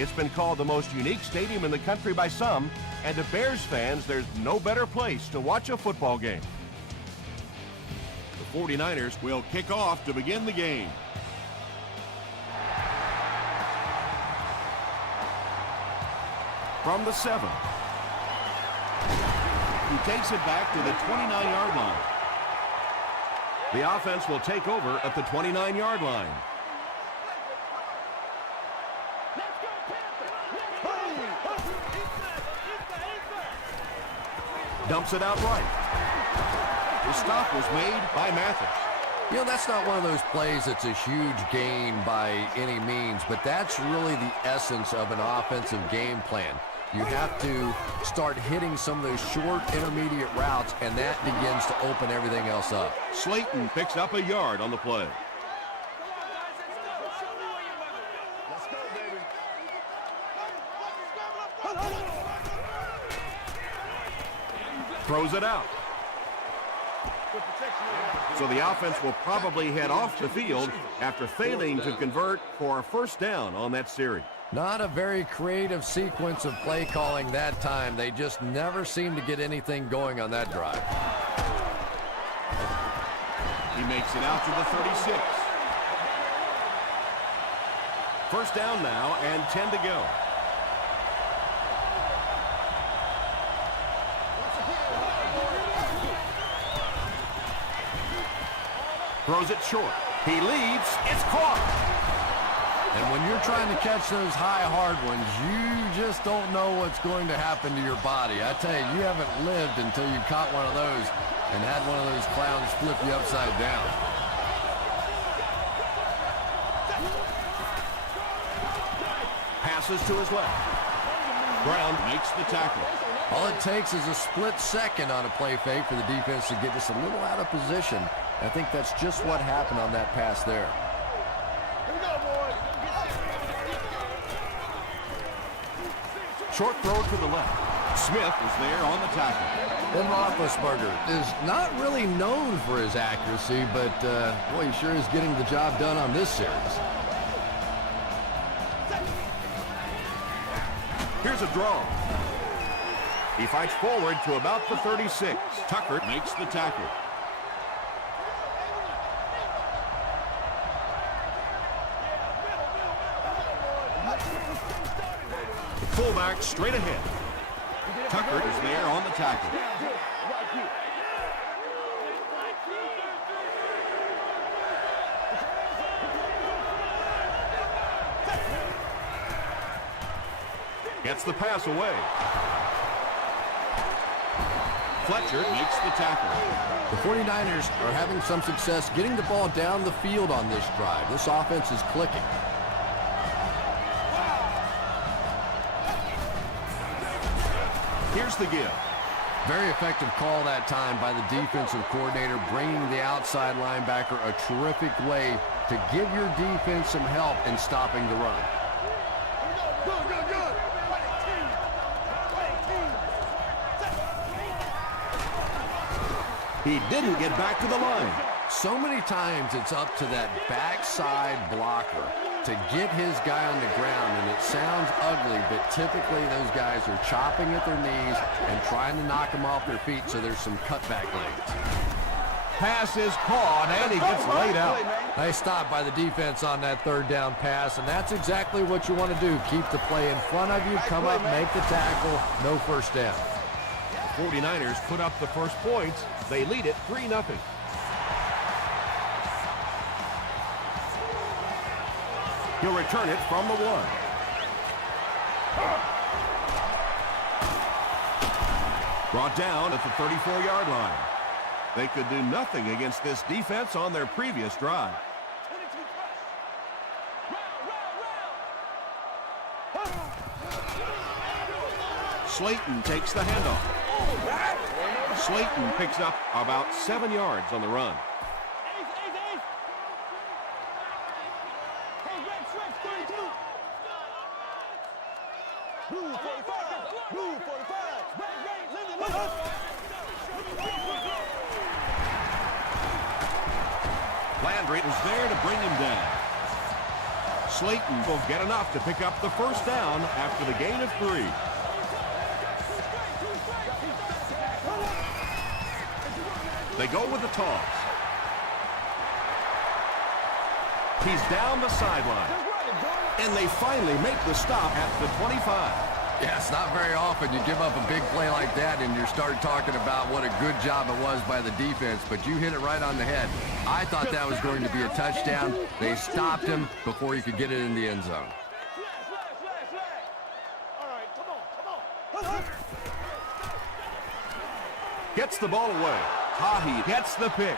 It's been called the most unique stadium in the country by some, and to Bears fans, there's no better place to watch a football game. The 49ers will kick off to begin the game. From the 7. He takes it back to the 29-yard line. The offense will take over at the 29-yard line. Dumps it out right. The stop was made by Mathis. You know, that's not one of those plays that's a huge gain by any means, but that's really the essence of an offensive game plan. You have to start hitting some of those short intermediate routes, and that begins to open everything else up. Slayton picks up a yard on the play. Throws it out. So the offense will probably head off the field after failing to convert for a first down on that series. Not a very creative sequence of play calling that time. They just never seem to get anything going on that drive. He makes it out to the 36. First down now and 10 to go. Throws it short. He leads. It's caught. And when you're trying to catch those high, hard ones, you just don't know what's going to happen to your body. I tell you, you haven't lived until you caught one of those and had one of those clowns flip you upside down. Passes to his left. Brown makes the tackle. All it takes is a split second on a play fake for the defense to get just a little out of position. I think that's just what happened on that pass there. Short throw to the left. Smith is there on the tackle. Ben Roethlisberger is not really known for his accuracy, but boy, he sure is getting the job done on this series. Here's a draw. He fights forward to about the 36. Tucker makes the tackle. Fullback straight ahead. Tucker is there on the tackle. Gets the pass away. Fletcher makes the tackle. The 49ers are having some success getting the ball down the field on this drive. This offense is clicking. Here's the give. Very effective call that time by the defensive coordinator, bringing the outside linebacker a terrific way to give your defense some help in stopping the run. He didn't get back to the line. So many times it's up to that backside blocker to get his guy on the ground, and it sounds ugly, but typically those guys are chopping at their knees and trying to knock them off their feet, so there's some cutback lanes. Pass is caught, and he gets laid out. Nice stop by the defense on that third down pass, and that's exactly what you want to do. Keep the play in front of you, come up, make the tackle, no first down. The 49ers put up the first points. They lead it 3-0. He'll return it from the 1. Brought down at the 34-yard line. They could do nothing against this defense on their previous drive. Slayton takes the handoff. Slayton picks up about 7 yards on the run. Landry is there to bring him down. Slayton will get enough to pick up the first down after the gain of 3. They go with the toss. He's down the sideline. And they finally make the stop at the 25. Yeah, it's not very often you give up a big play like that and you start talking about what a good job it was by the defense, but you hit it right on the head. I thought that was going to be a touchdown. They stopped him before he could get it in the end zone. Gets the ball away. Tahi gets the pick.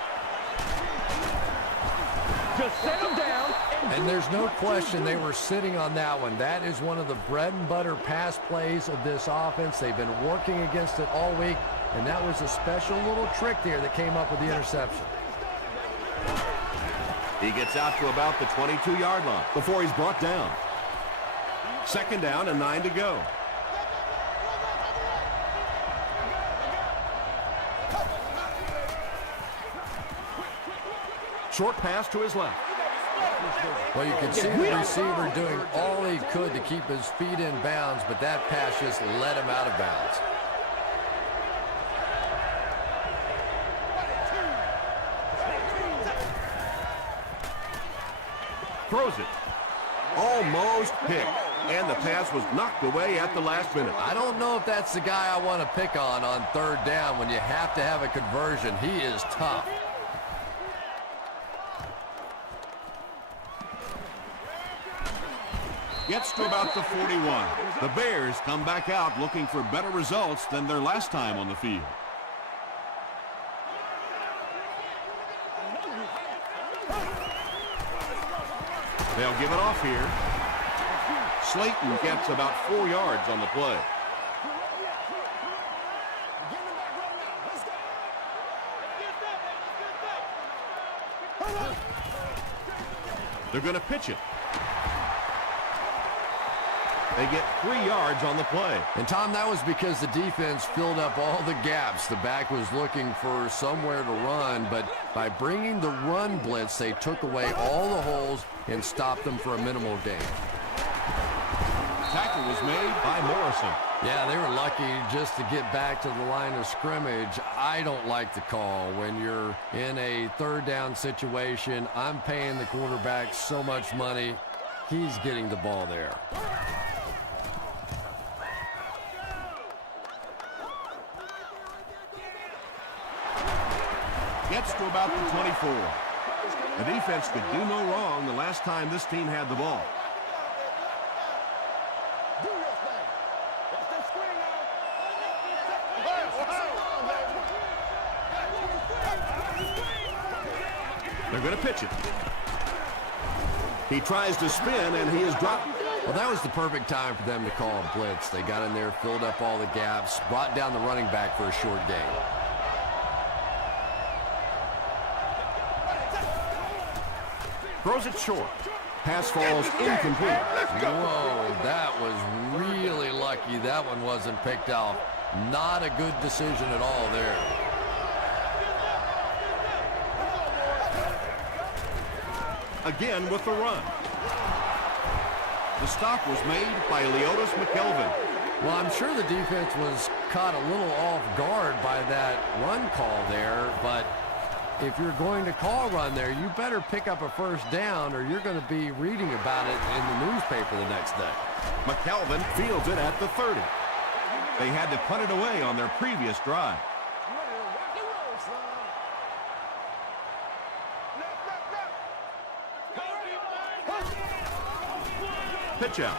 Just set him down. And there's no question they were sitting on that one. That is one of the bread and butter pass plays of this offense. They've been working against it all week, and that was a special little trick there that came up with the interception. He gets out to about the 22-yard line before he's brought down. 2nd down and 9 to go. Short pass to his left. Well, you can see the receiver doing all he could to keep his feet in bounds, but that pass just let him out of bounds. Throws it. Almost picked. And the pass was knocked away at the last minute. I don't know if that's the guy I want to pick on 3rd down when you have to have a conversion. He is tough. Gets to about the 41. The Bears come back out looking for better results than their last time on the field. They'll give it off here. Slayton gets about 4 yards on the play. They're going to pitch it. They get 3 yards on the play. And, Tom, that was because the defense filled up all the gaps. The back was looking for somewhere to run, but by bringing the run blitz, they took away all the holes and stopped them for a minimal gain. Tackle was made by Morrison. Yeah, they were lucky just to get back to the line of scrimmage. I don't like the call when you're in a 3rd down situation. I'm paying the quarterback so much money. He's getting the ball there. Gets to about the 24. The defense could do no wrong the last time this team had the ball. They're going to pitch it. He tries to spin, and he is dropped. Well, that was the perfect time for them to call a blitz. They got in there, filled up all the gaps, brought down the running back for a short gain. Throws it short. Pass falls incomplete. Whoa, that was really lucky that one wasn't picked off. Not a good decision at all there. Again with the run. The stop was made by Leotis McKelvin. Well, I'm sure the defense was caught a little off guard by that run call there, but if you're going to call run there, you better pick up a first down or you're going to be reading about it in the newspaper the next day. McKelvin fields it at the 30. They had to punt it away on their previous drive. Pitch out.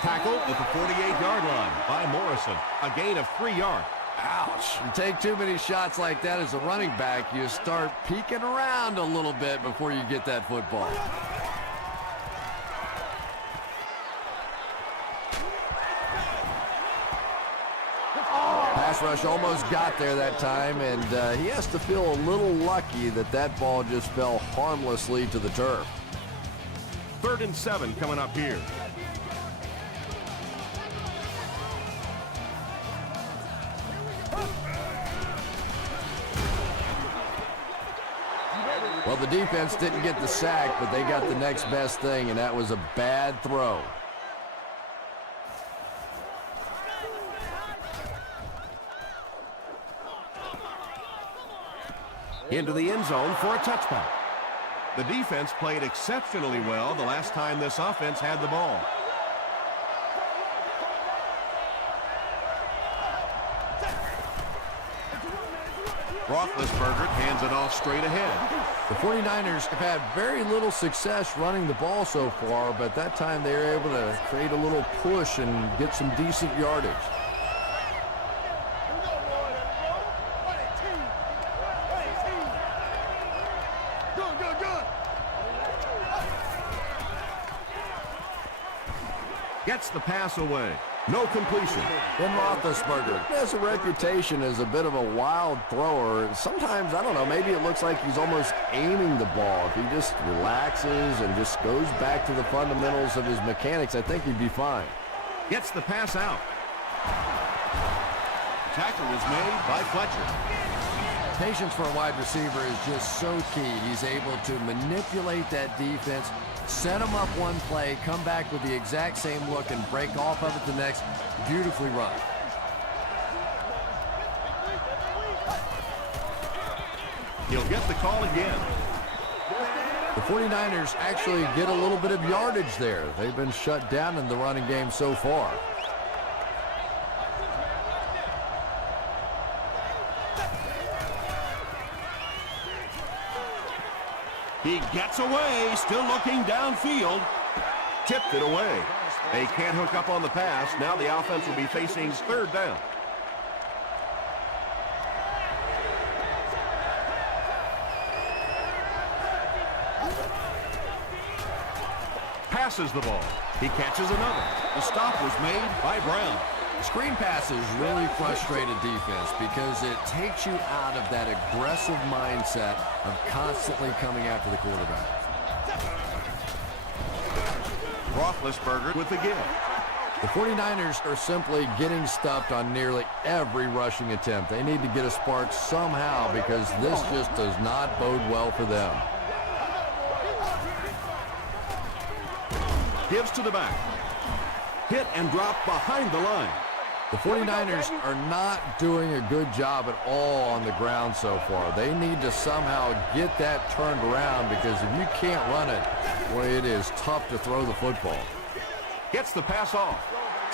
Tackle at the 48-yard line by Morrison. A gain of 3 yards. Ouch. You take too many shots like that as a running back, you start peeking around a little bit before you get that football. Pass rush almost got there that time, and he has to feel a little lucky that that ball just fell harmlessly to the turf. 3rd and 7 coming up here. Well, the defense didn't get the sack, but they got the next best thing, and that was a bad throw. Into the end zone for a touchback. The defense played exceptionally well the last time this offense had the ball. Roethlisberger hands it off straight ahead. The 49ers have had very little success running the ball so far, but that time they were able to create a little push and get some decent yardage. Gets the pass away. No completion. Ben Roethlisberger has a reputation as a bit of a wild thrower. Sometimes, I don't know, maybe it looks like he's almost aiming the ball. If he just relaxes and just goes back to the fundamentals of his mechanics, I think he'd be fine. Gets the pass out. Tackle was made by Fletcher. Patience for a wide receiver is just so key. He's able to manipulate that defense, set them up one play, come back with the exact same look, and break off of it the next. Beautifully run. He'll get the call again. The 49ers actually get a little bit of yardage there. They've been shut down in the running game so far. He gets away, still looking downfield. Tipped it away. They can't hook up on the pass. Now the offense will be facing third down. Passes the ball. He catches another. The stop was made by Brown. Screen passes really frustrate a defense because it takes you out of that aggressive mindset of constantly coming after the quarterback. Roethlisberger with the give. The 49ers are simply getting stuffed on nearly every rushing attempt. They need to get a spark somehow because this just does not bode well for them. Gives to the back. Hit and drop behind the line. The 49ers are not doing a good job at all on the ground so far. They need to somehow get that turned around because if you can't run it, boy, it is tough to throw the football. Gets the pass off.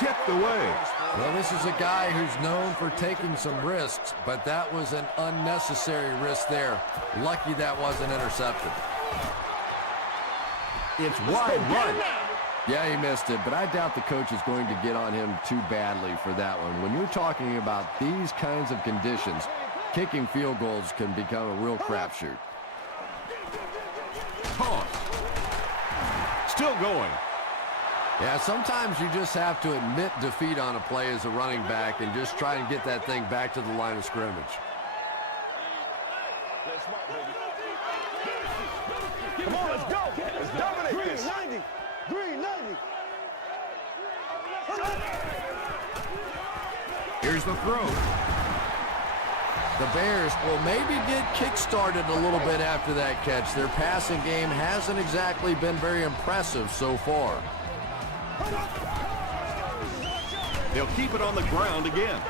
Tipped away. Well, this is a guy who's known for taking some risks, but that was an unnecessary risk there. Lucky that wasn't intercepted. It's wide run. Yeah, he missed it, but I doubt the coach is going to get on him too badly for that one. When you're talking about these kinds of conditions, kicking field goals can become a real crapshoot. Still going. Yeah, sometimes you just have to admit defeat on a play as a running back and just try and get that thing back to the line of scrimmage. Come on, let's go. Let's dominate this. 90. Green 90. Here's the throw. The Bears will maybe get kick-started a little bit after that catch. Their passing game hasn't exactly been very impressive so far. They'll keep it on the ground again.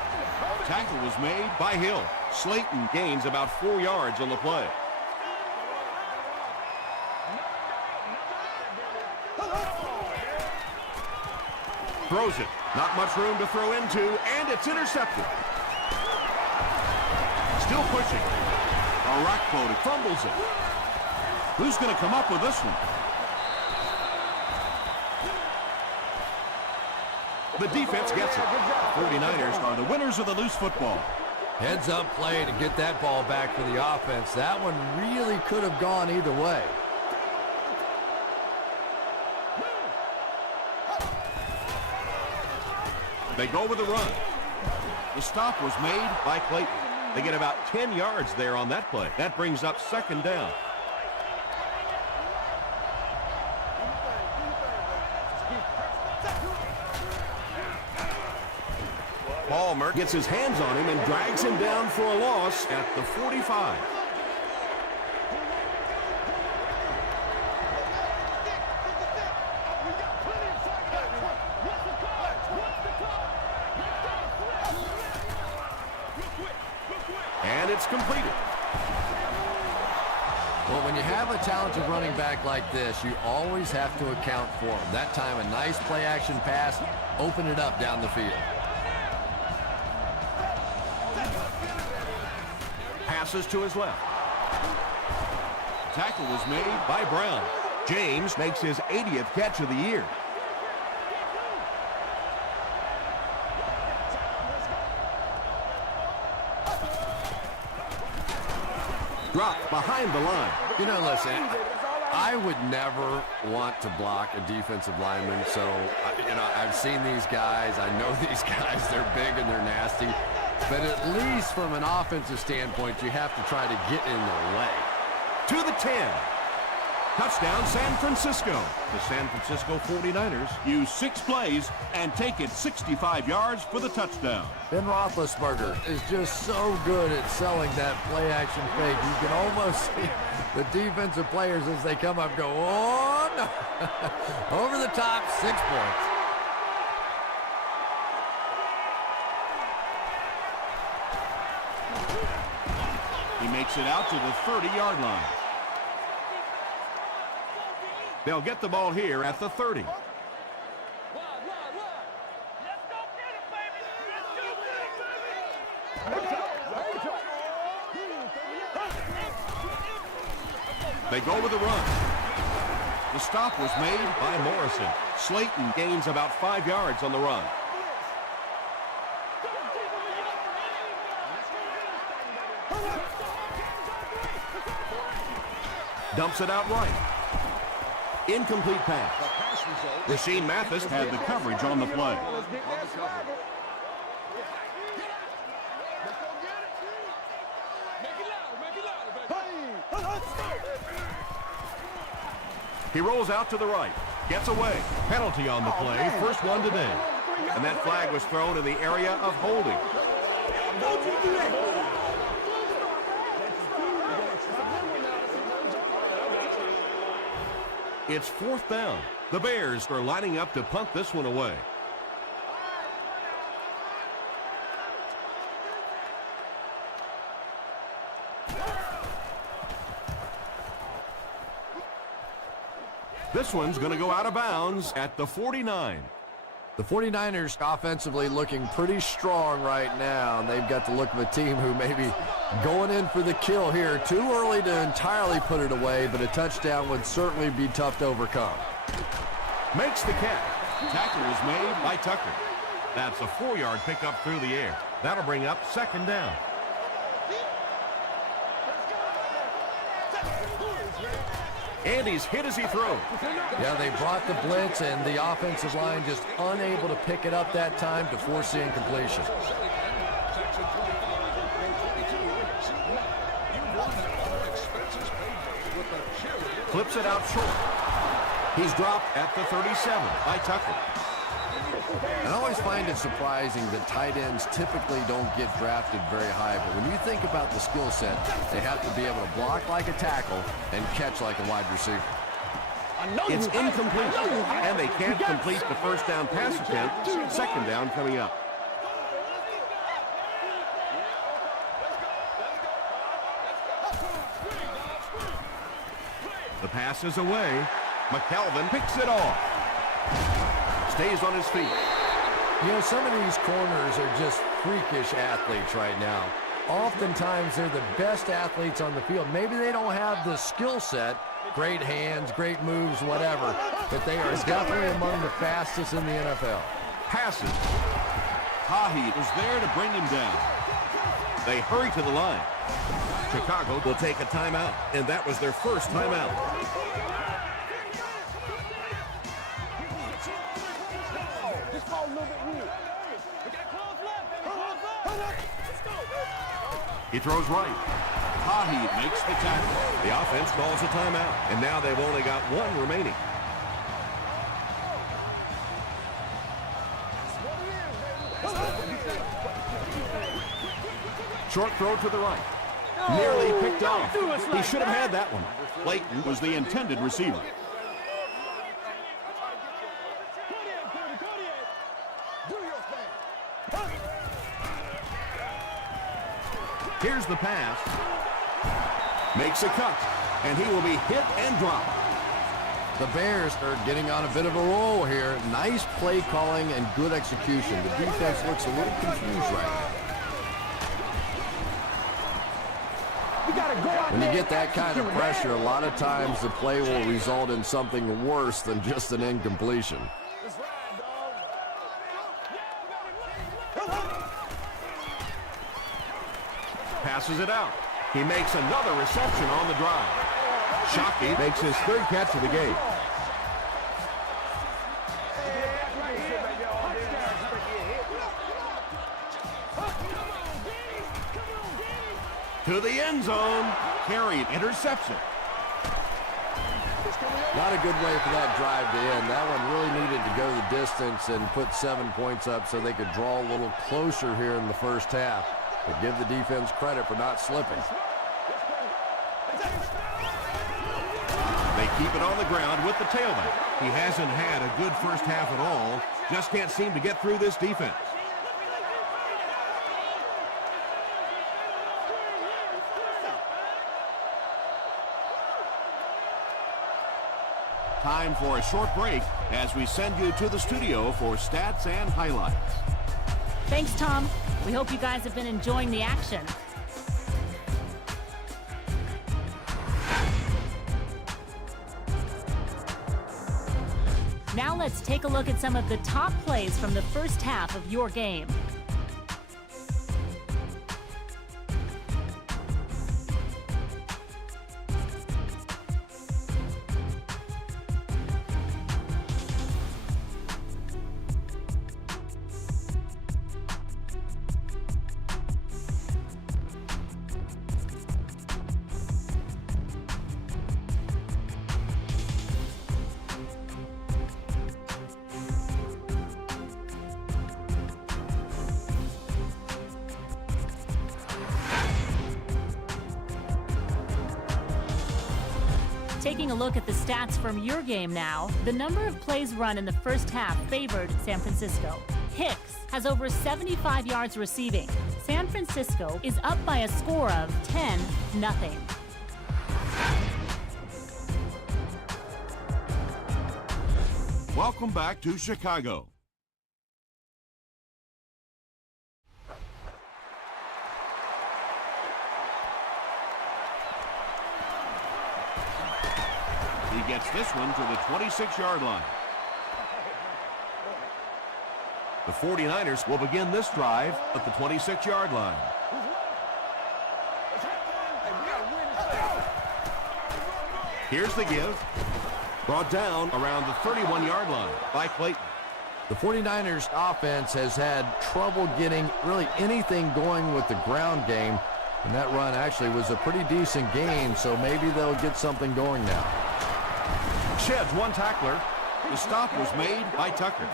Tackle was made by Hill. Slayton gains about 4 yards on the play. Throws it. Not much room to throw into, and it's intercepted. Still pushing. Arakpo fumbles it. Who's going to come up with this one? The defense gets it. 49ers are the winners of the loose football. Heads up play to get that ball back for the offense. That one really could have gone either way. They go with a run. The stop was made by Clayton. They get about 10 yards there on that play. That brings up second down. Palmer gets his hands on him and drags him down for a loss at the 45. It's completed. Well, when you have a talented running back like this, you always have to account for him. That time, a nice play-action pass, open it up down the field. Passes to his left. Tackle was made by Brown. James makes his 80th catch of the year. Dropped behind the line. You know, listen, I would never want to block a defensive lineman, so, I've seen these guys. I know these guys. They're big and they're nasty. But at least from an offensive standpoint, you have to try to get in their way. To the 10. Touchdown, San Francisco. The San Francisco 49ers use 6 plays and take it 65 yards for the touchdown. Ben Roethlisberger is just so good at selling that play-action fake. You can almost see the defensive players as they come up go, oh, no. Over the top, 6 points. He makes it out to the 30-yard line. They'll get the ball here at the 30. They go with the run. The stop was made by Morrison. Slayton gains about 5 yards on the run. Dumps it out right. Incomplete pass. Rasheem Mathis had the coverage on the play. He rolls out to the right. Gets away. Penalty on the play. First one today. And that flag was thrown in the area of holding. It's 4th down. The Bears are lining up to punt this one away. This one's going to go out of bounds at the 49. The 49ers offensively looking pretty strong right now. And they've got the look of a team who may be going in for the kill here. Too early to entirely put it away, but a touchdown would certainly be tough to overcome. Makes the catch. Tackle was made by Tucker. That's a 4-yard pickup through the air. That'll bring up 2nd down. And he's hit as he throws. Yeah, they brought the blitz, and the offensive line just unable to pick it up that time to force the incompletion. Flips it out short. He's dropped at the 37 by Tucker. I always find it surprising that tight ends typically don't get drafted very high, but when you think about the skill set, they have to be able to block like a tackle and catch like a wide receiver. It's incomplete, and they can't complete the first down pass attempt. 2nd down coming up. The pass is away. McKelvin picks it off. Stays on his feet. You know, some of these corners are just freakish athletes right now. Oftentimes, they're the best athletes on the field. Maybe they don't have the skill set, great hands, great moves, whatever, but they are definitely among the fastest in the NFL. Passes. Tahi was there to bring him down. They hurry to the line. Chicago will take a timeout, and that was their first timeout. He throws right. Tahi makes the tackle. The offense calls a timeout, and now they've only got 1 remaining. Short throw to the right. Nearly picked off. He should have had that one. Clayton was the intended receiver. Here's the pass. Makes a cut, and he will be hit and dropped. The Bears are getting on a bit of a roll here. Nice play calling and good execution. The defense looks a little confused right now. When you get that kind of pressure, a lot of times the play will result in something worse than just an incompletion. Passes it out. He makes another reception on the drive. Shockey makes his third catch of the game. To the end zone. Carried interception. Not a good way for that drive to end. That one really needed to go the distance and put 7 points up so they could draw a little closer here in the first half. But give the defense credit for not slipping. They keep it on the ground with the tailback. He hasn't had a good first half at all. Just can't seem to get through this defense. Time for a short break as we send you to the studio for stats and highlights. Thanks, Tom. We hope you guys have been enjoying the action. Now let's take a look at some of the top plays from the first half of your game. Taking a look at the stats from your game now, the number of plays run in the first half favored San Francisco. Hicks has over 75 yards receiving. San Francisco is up by a score of 10-0. Welcome back to Chicago. He gets this one to the 26-yard line. The 49ers will begin this drive at the 26-yard line. Here's the give. Brought down around the 31-yard line by Clayton. The 49ers offense has had trouble getting really anything going with the ground game, and that run actually was a pretty decent gain, so maybe they'll get something going now. Sheds one tackler. The stop was made by Tucker.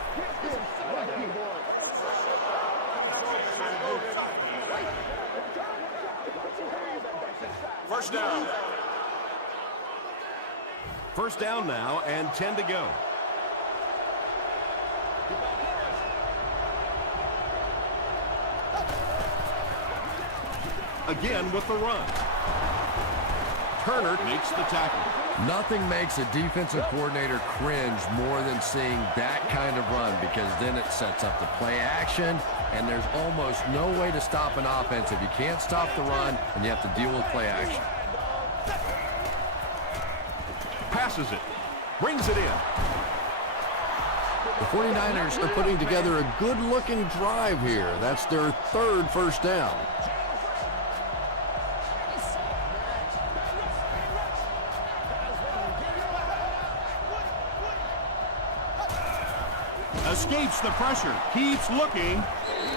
First down. First down now and 10 to go. Again with the run. Turner makes the tackle. Nothing makes a defensive coordinator cringe more than seeing that kind of run, because then it sets up the play action, and there's almost no way to stop an offense if you can't stop the run and you have to deal with play action. Passes it. Brings it in. The 49ers are putting together a good-looking drive here. That's their third first down. Escapes the pressure. Keeps looking.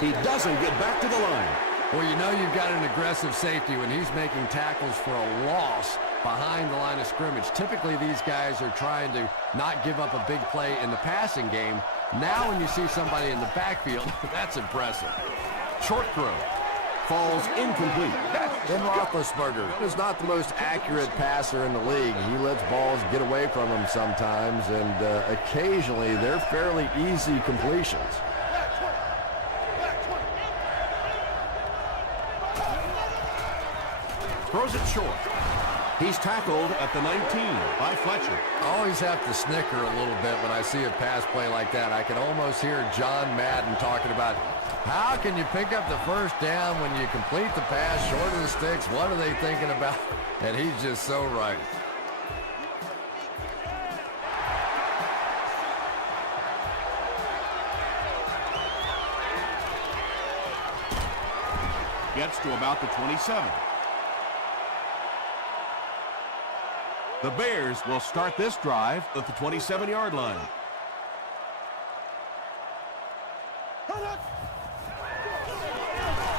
He doesn't get back to the line. Well, you know you've got an aggressive safety when he's making tackles for a loss behind the line of scrimmage. Typically, these guys are trying to not give up a big play in the passing game. Now when you see somebody in the backfield, that's impressive. Short throw. Falls incomplete. Ben Roethlisberger is not the most accurate passer in the league. He lets balls get away from him sometimes, and occasionally they're fairly easy completions. Throws it short. He's tackled at the 19 by Fletcher. I always have to snicker a little bit when I see a pass play like that. I can almost hear John Madden talking about how can you pick up the first down when you complete the pass short of the sticks? What are they thinking about? And he's just so right. Gets to about the 27. The Bears will start this drive at the 27-yard line.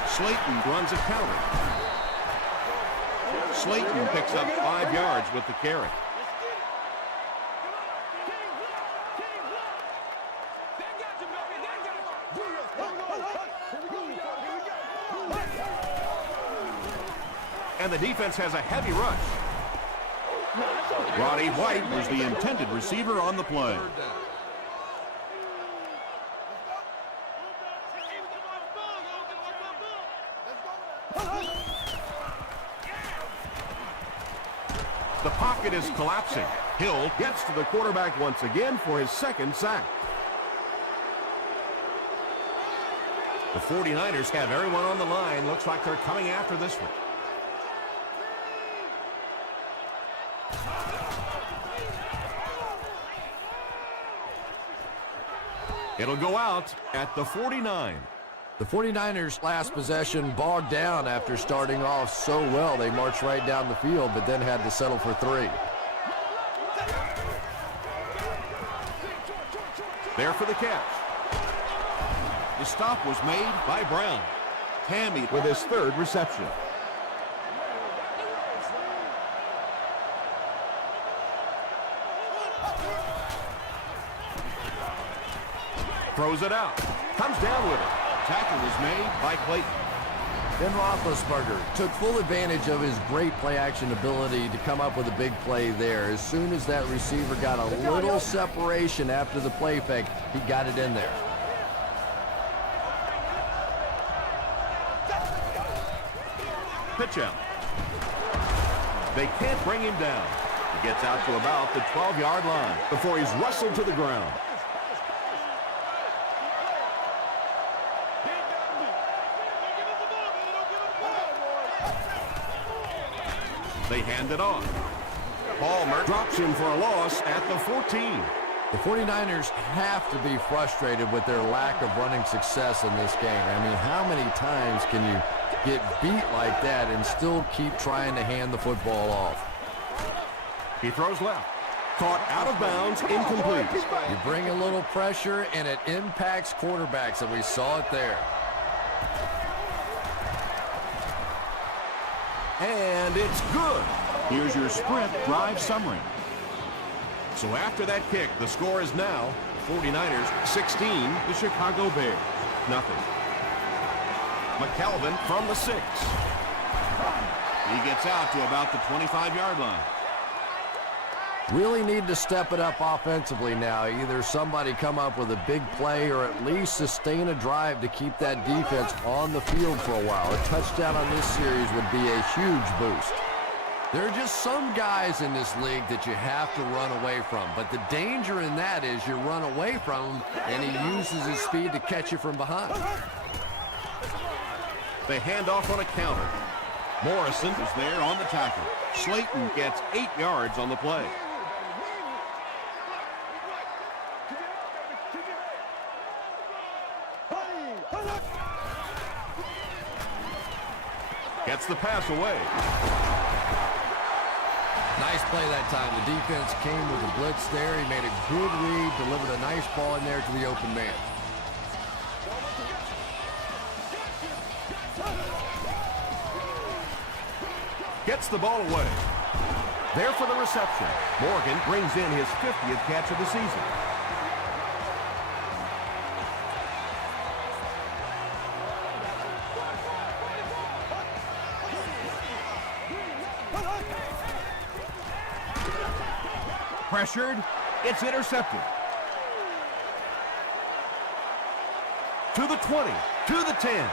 Slayton runs a counter. Slayton picks up 5 yards with the carry. And the defense has a heavy rush. Roddy White was the intended receiver on the play. The pocket is collapsing. Hill gets to the quarterback once again for his second sack. The 49ers have everyone on the line. Looks like they're coming after this one. It'll go out at the 49. The 49ers' last possession bogged down after starting off so well. They marched right down the field, but then had to settle for 3. There for the catch. The stop was made by Brown. Tammy with his 3rd reception. Throws it out. Comes down with it. Tackle was made by Clayton. Ben Roethlisberger took full advantage of his great play-action ability to come up with a big play there. As soon as that receiver got a little separation after the play fake, he got it in there. Pitch out. They can't bring him down. He gets out to about the 12-yard line before he's wrestled to the ground. They hand it off. Palmer drops him for a loss at the 14. The 49ers have to be frustrated with their lack of running success in this game. I mean, how many times can you get beat like that and still keep trying to hand the football off? He throws left. Caught out of bounds, incomplete. You bring a little pressure, and it impacts quarterbacks, and we saw it there. And it's good. Here's your sprint drive summary. So after that kick, the score is now 49ers 16, the Chicago Bears nothing. McKelvin from the 6. He gets out to about the 25-yard line. Really need to step it up offensively now. Either somebody come up with a big play or at least sustain a drive to keep that defense on the field for a while. A touchdown on this series would be a huge boost. There are just some guys in this league that you have to run away from. But the danger in that is you run away from him and he uses his speed to catch you from behind. They hand off on a counter. Morrison is there on the tackle. Slayton gets 8 yards on the play. Gets the pass away. Nice play that time. The defense came with a blitz there. He made a good read, delivered a nice ball in there to the open man. Gets the ball away. There for the reception. Morgan brings in his 50th catch of the season. Pressured. It's intercepted. To the 20. To the 10.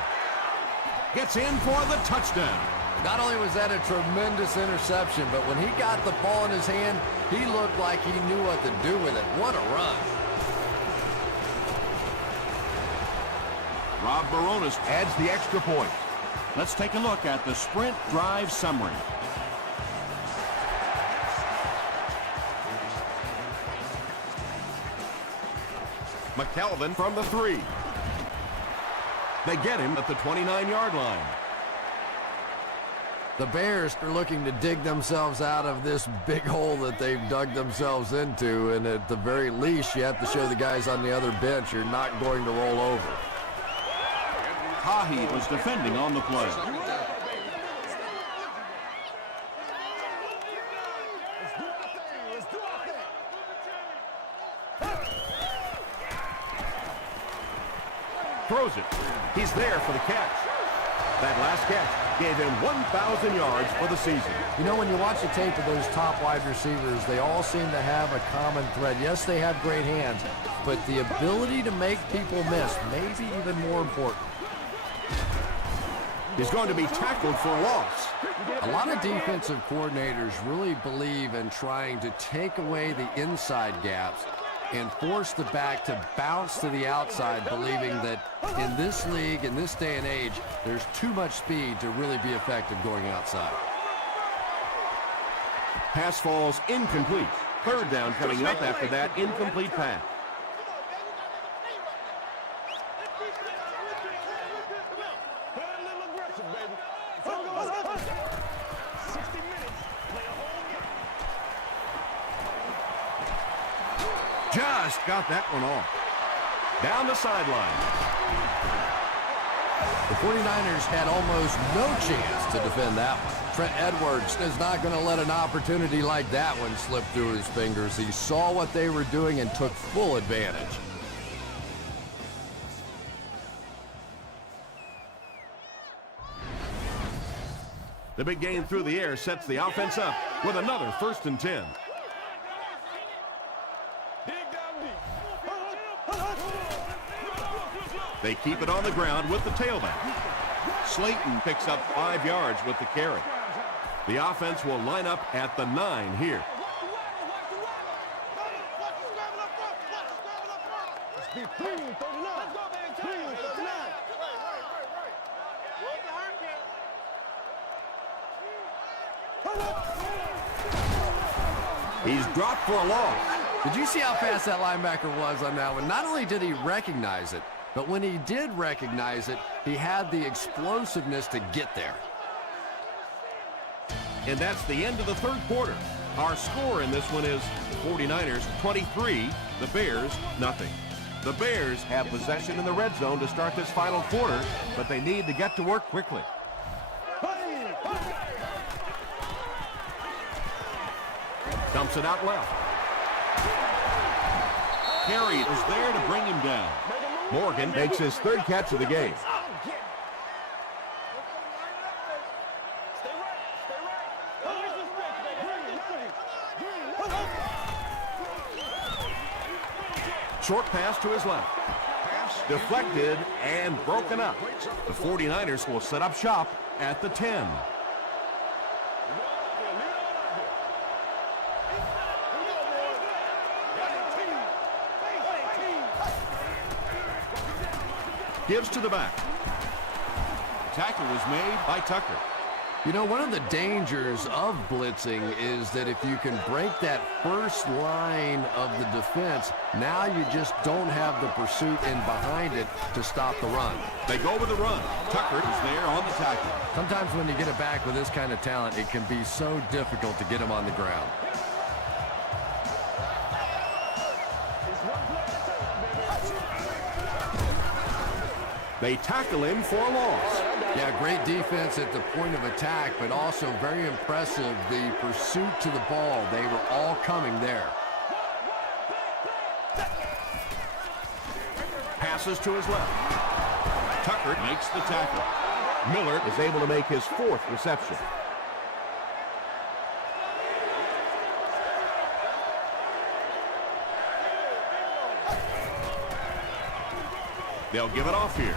Gets in for the touchdown. Not only was that a tremendous interception, but when he got the ball in his hand, he looked like he knew what to do with it. What a run. Rob Baronis adds the extra point. Let's take a look at the sprint drive summary. McKelvin from the 3. They get him at the 29-yard line. The Bears are looking to dig themselves out of this big hole that they've dug themselves into, and at the very least, you have to show the guys on the other bench you're not going to roll over. Tahi was defending on the play. Throws it. He's there for the catch. That last catch gave him 1,000 yards for the season. You know, when you watch the tape of those top wide receivers, they all seem to have a common thread. Yes, they have great hands, but the ability to make people miss may be even more important. He's going to be tackled for a loss. A lot of defensive coordinators really believe in trying to take away the inside gaps and force the back to bounce to the outside, believing that in this league, in this day and age, there's too much speed to really be effective going outside. Pass falls incomplete. Third down coming up after that incomplete pass. Just got that one off. Down the sideline. The 49ers had almost no chance to defend that one. Trent Edwards is not going to let an opportunity like that one slip through his fingers. He saw what they were doing and took full advantage. The big gain through the air sets the offense up with another 1st and 10. They keep it on the ground with the tailback. Slayton picks up 5 yards with the carry. The offense will line up at the 9 here. He's dropped for a loss. Did you see how fast that linebacker was on that one? Not only did he recognize it, but when he did recognize it, he had the explosiveness to get there. And that's the end of the 3rd quarter. Our score in this one is 49ers 23, the Bears nothing. The Bears have possession in the red zone to start this final quarter, but they need to get to work quickly. Dumps it out left. Carey is there to bring him down. Morgan makes his 3rd catch of the game. Short pass to his left. Deflected and broken up. The 49ers will set up shop at the 10. Gives to the back. Tackle was made by Tucker. You know, one of the dangers of blitzing is that if you can break that first line of the defense, now you just don't have the pursuit in behind it to stop the run. They go with the run. Tucker is there on the tackle. Sometimes when you get it back with this kind of talent, it can be so difficult to get him on the ground. They tackle him for a loss. Yeah, great defense at the point of attack, but also very impressive, the pursuit to the ball. They were all coming there. Passes to his left. Tucker makes the tackle. Miller is able to make his 4th reception. They'll give it off here.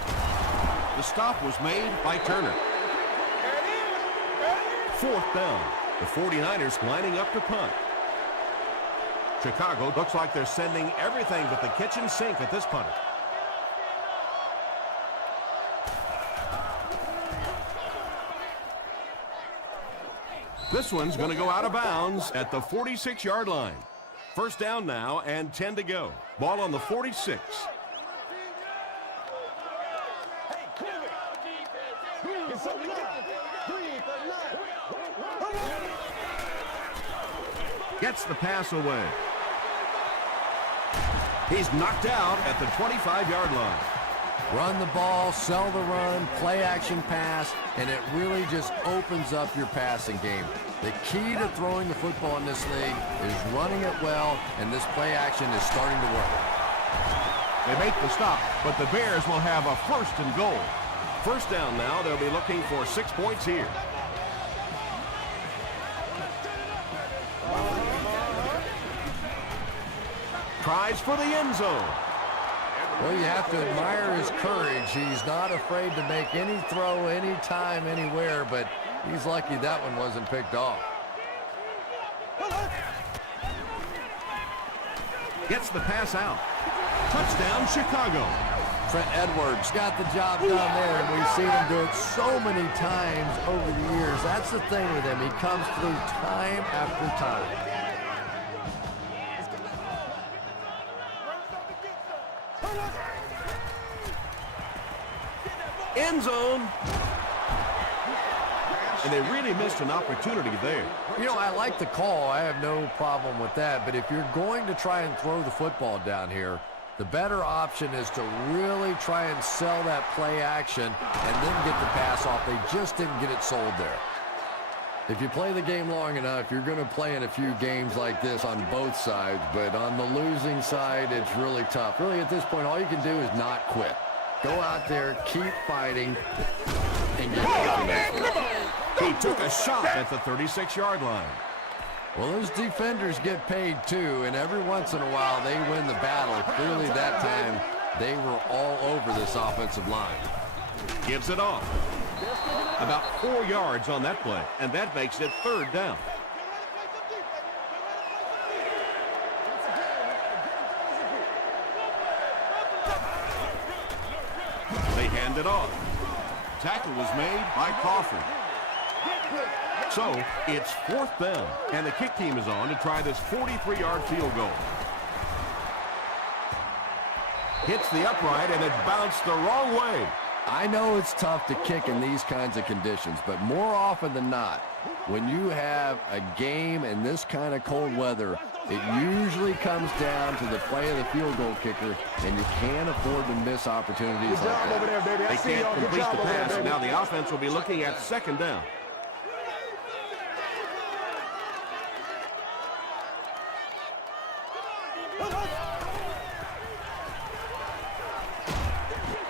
The stop was made by Turner. 4th down. The 49ers lining up to punt. Chicago looks like they're sending everything but the kitchen sink at this punter. This one's going to go out of bounds at the 46-yard line. 1st down now and 10 to go. Ball on the 46. Gets the pass away. He's knocked out at the 25-yard line. Run the ball, sell the run, play action pass, and it really just opens up your passing game. The key to throwing the football in this league is running it well, and this play action is starting to work. They make the stop, but the Bears will have a 1st and goal. 1st down now, they'll be looking for 6 points here. Tries for the end zone. Well, you have to admire his courage. He's not afraid to make any throw, anytime, anywhere, but he's lucky that one wasn't picked off. Gets the pass out. Touchdown, Chicago. Trent Edwards got the job done there, and we've seen him do it so many times over the years. That's the thing with him. He comes through time after time. End zone. And they really missed an opportunity there. You know, I like the call. I have no problem with that. But if you're going to try and throw the football down here, the better option is to really try and sell that play action and then get the pass off. They just didn't get it sold there. If you play the game long enough, you're going to play in a few games like this on both sides. But on the losing side, it's really tough. Really, at this point, all you can do is not quit. Go out there, keep fighting, and get it. He took a shot at the 36-yard line. Well, those defenders get paid too, and every once in a while they win the battle. Clearly that time they were all over this offensive line. Gives it off. About 4 yards on that play, and that makes it 3rd down. They hand it off. Tackle was made by Crawford. So it's 4th down, and the kick team is on to try this 43-yard field goal. Hits the upright, and it bounced the wrong way. I know it's tough to kick in these kinds of conditions, but more often than not, when you have a game in this kind of cold weather, it usually comes down to the play of the field goal kicker, and you can't afford to miss opportunities like that. They can't complete the pass, and now the offense will be looking at 2nd down.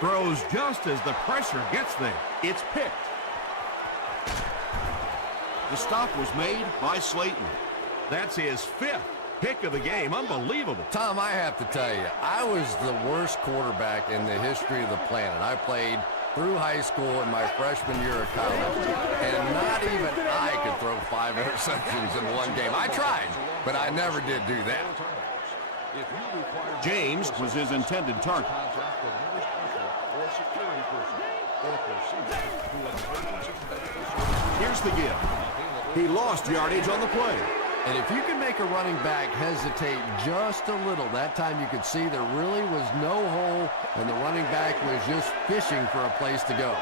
Throws just as the pressure gets there. It's picked. The stop was made by Slayton. That's his 5th pick of the game. Unbelievable. Tom, I have to tell you, I was the worst quarterback in the history of the planet. I played through high school in my freshman year of college, and not even I could throw 5 interceptions in one game. I tried, but I never did do that. James was his intended target. Here's the give. He lost yardage on the play. And if you can make a running back hesitate just a little, that time you could see there really was no hole, and the running back was just fishing for a place to go.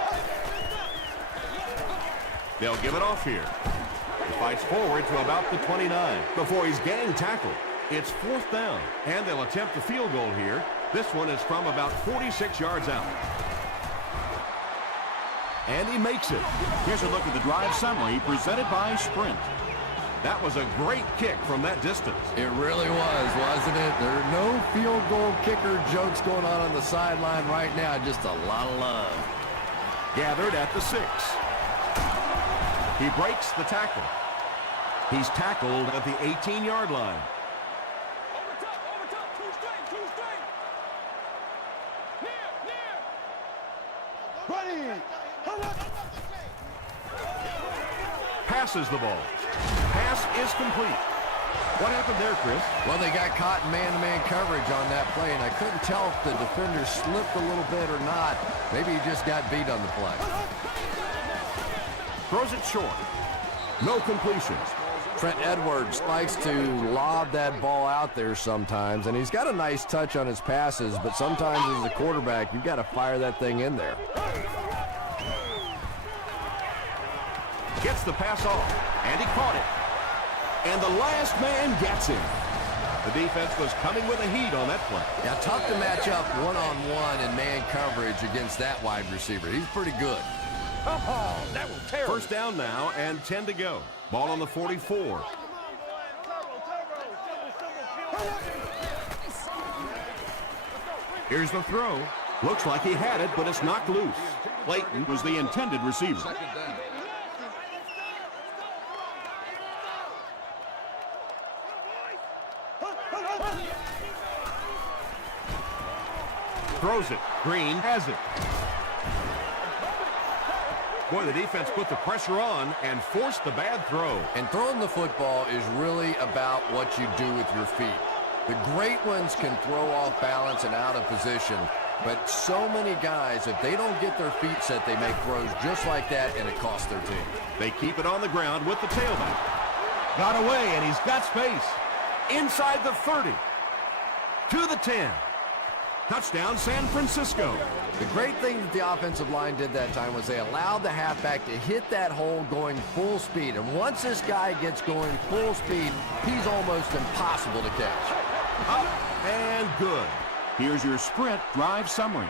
They'll give it off here. He fights forward to about the 29 before he's getting tackled. It's 4th down, and they'll attempt the field goal here. This one is from about 46 yards out. And he makes it. Here's a look at the drive summary presented by Sprint. That was a great kick from that distance. It really was, wasn't it? There are no field goal kicker jokes going on the sideline right now. Just a lot of love. Gathered at the 6. He breaks the tackle. He's tackled at the 18-yard line. passes the ball. Pass is complete. What happened there, Chris? Well, they got caught in man-to-man coverage on that play, and I couldn't tell if the defender slipped a little bit or not. Maybe he just got beat on the play. Throws it short. No completions. Trent Edwards likes to lob that ball out there sometimes, and he's got a nice touch on his passes, but sometimes as a quarterback, you've got to fire that thing in there. Gets the pass off, and he caught it. And the last man gets him. The defense was coming with a heat on that play. Yeah, tough to match up one-on-one in man coverage against that wide receiver. He's pretty good. Oh, that was terrible. First down now and 10 to go. Ball on the 44. Here's the throw. Looks like he had it, but it's knocked loose. Clayton was the intended receiver. Throws it. Green has it. Boy, the defense put the pressure on and forced the bad throw. And throwing the football is really about what you do with your feet. The great ones can throw off balance and out of position, but so many guys, if they don't get their feet set, they make throws just like that, and it costs their team. They keep it on the ground with the tailback. Got away, and he's got space. Inside the 30. To the 10. Touchdown, San Francisco. The great thing that the offensive line did that time was they allowed the halfback to hit that hole going full speed. And once this guy gets going full speed, he's almost impossible to catch. Up and good. Here's your sprint drive summary.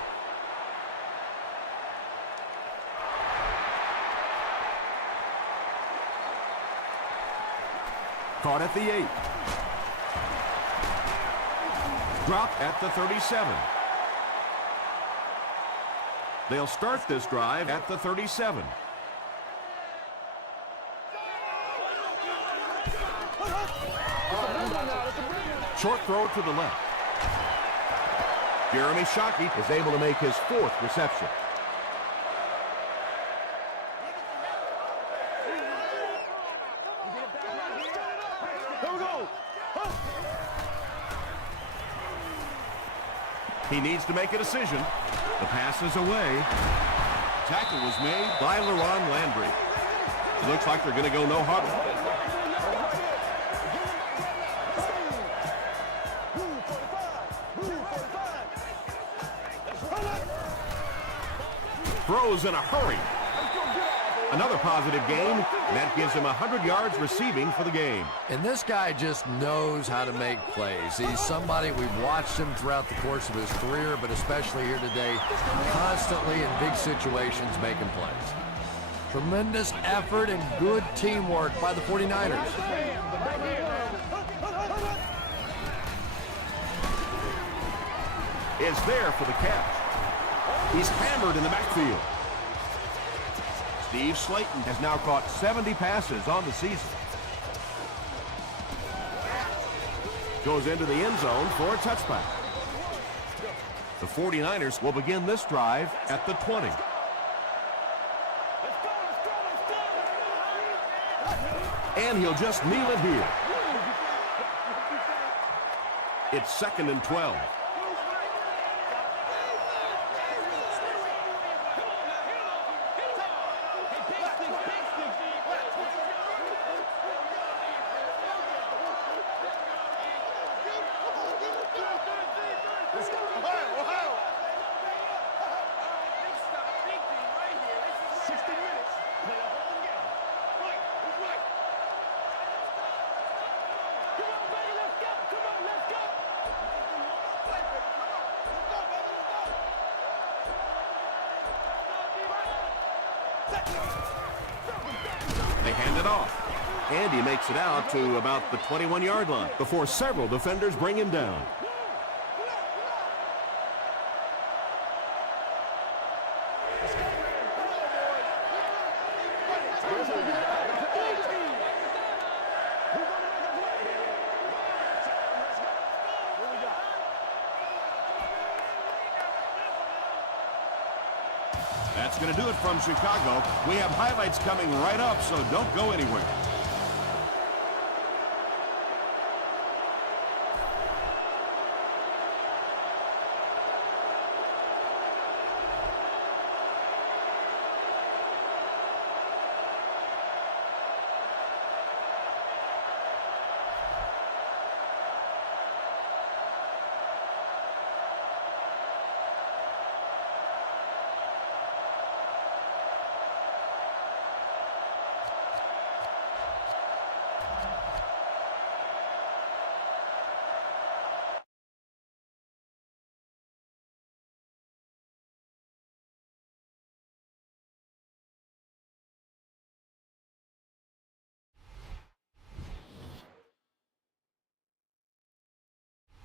Caught at the 8. Drop at the 37. They'll start this drive at the 37. Short throw to the left. Jeremy Shockey is able to make his 4th reception. He needs to make a decision. The pass is away. Tackle was made by LaRon Landry. It looks like they're going to go no huddle. Throws in a hurry. Another positive game. That gives him 100 yards receiving for the game. And this guy just knows how to make plays. He's somebody, we've watched him throughout the course of his career, but especially here today, constantly in big situations making plays. Tremendous effort and good teamwork by the 49ers. Is there for the catch. He's hammered in the backfield. Steve Slayton has now caught 70 passes on the season. Goes into the end zone for a touchback. The 49ers will begin this drive at the 20. And he'll just kneel it here. It's 2nd and 12. They hand it off. And he makes it out to about the 21-yard line before several defenders bring him down. That's going to do it from Chicago. We have highlights coming right up, so don't go anywhere.